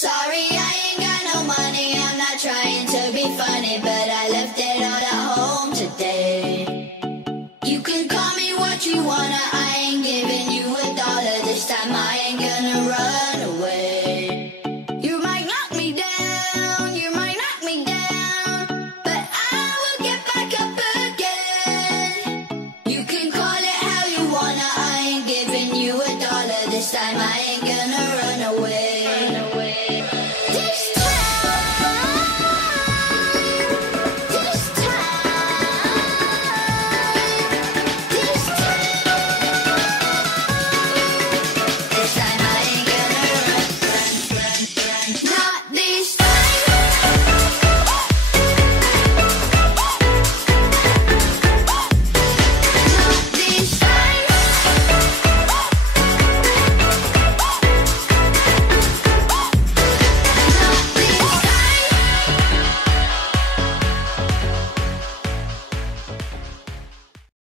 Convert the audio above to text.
Sorry, I ain't got no money, I'm not trying to be funny, but